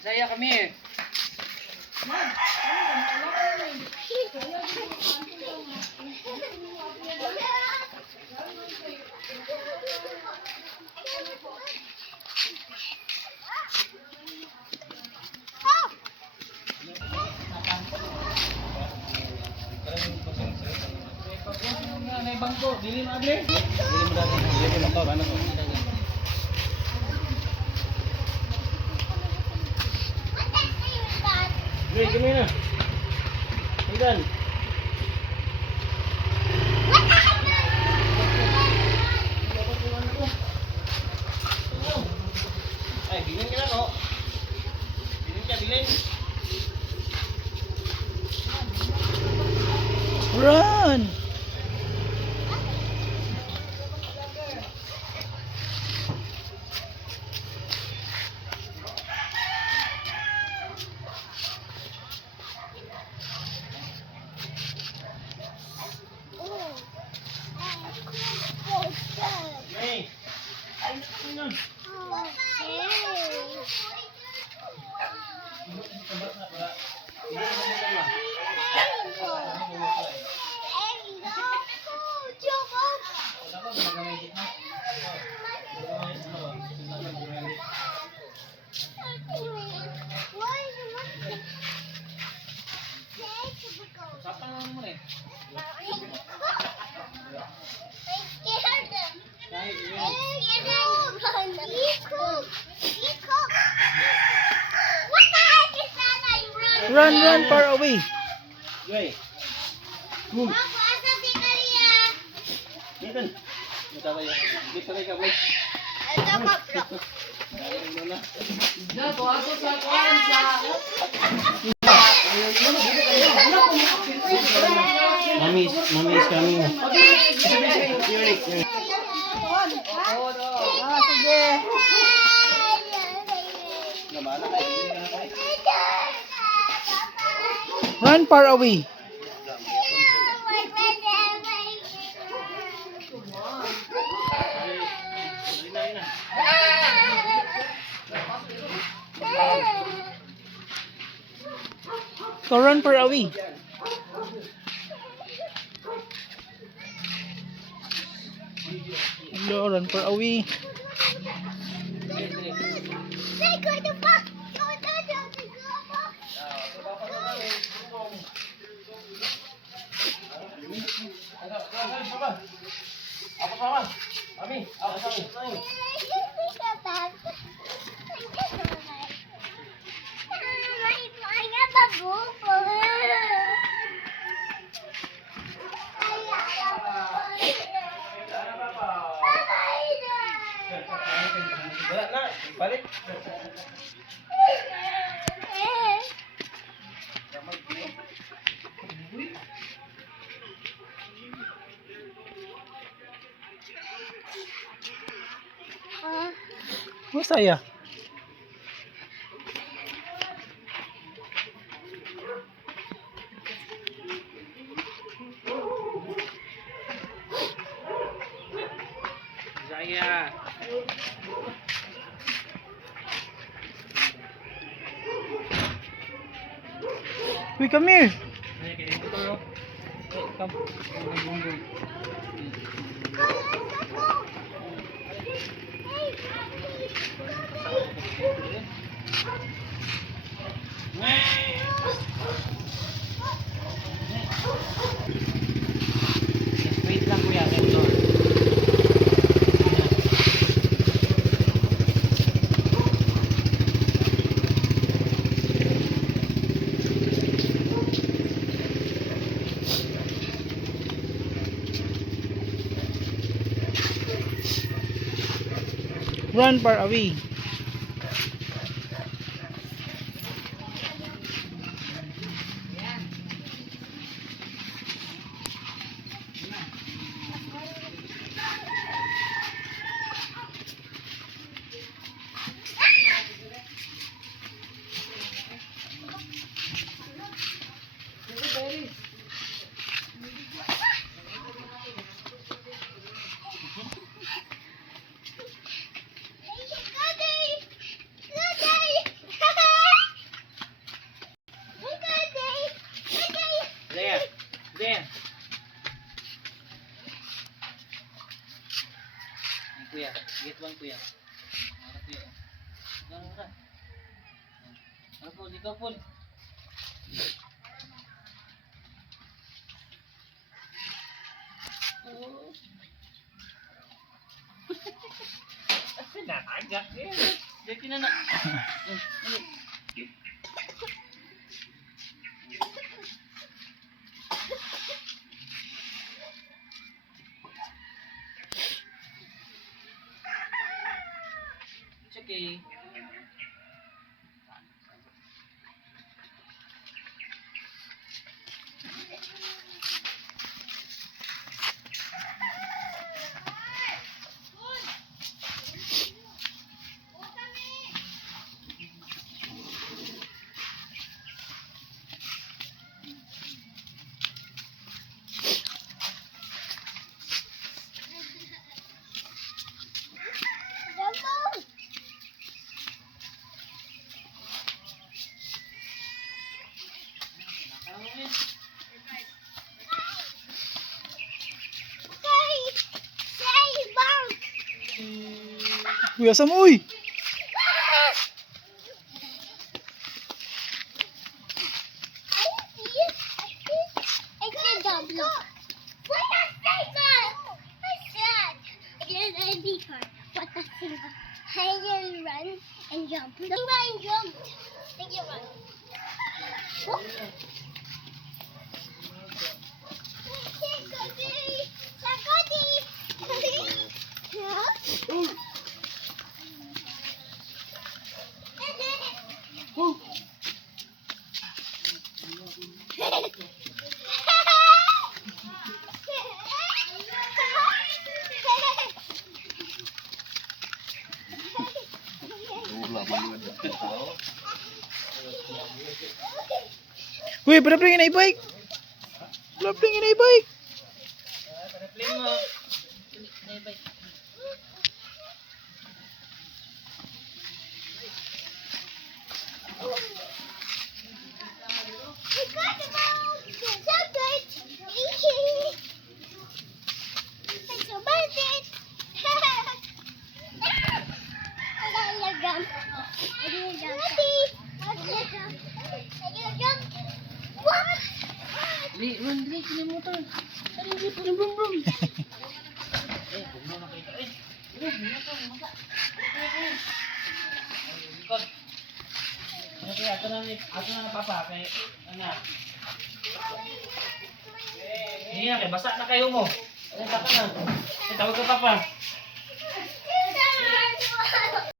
Saya kami. May bangko, dili mo adre. Dili mo dali, dili mo to, ano to? Dili, gini na. Tingnan. Ay, bilhin ka na, no? Bilhin ka, bilhin. Run! Hey. Ay, ano? Run, run far away. Hey. Dito. Dito kayo. Dito kayo, boy. Dato ato sa kuan sa Mami is coming. Sige. Run far away. So run far away. Hello, run far away. Apa sama? Mami, apa sama? Wala na, balik. Masaya. Saya. Uy, come here. Come. Wait lang kuya, ganito. Run far away. Get one kuya. Harap kuya. Gara. Harap po, dito po. Oh. Kasi nakagak eh. Dito na na. It's okay. Uy, asam uy! I can run and jump. Run and jump. Thank you, run. Uy, padapling na i-bike! Padapling na i-bike! Play mo. Bye. Run, dali, sila motor. Dali, brum, brum, brum. Huwag mo nakita. Likod. Okay, ato na papa. Kay, anak. Hindi na, kay basa na kayo mo. Ay, saka na. Ay, tawag ka papa.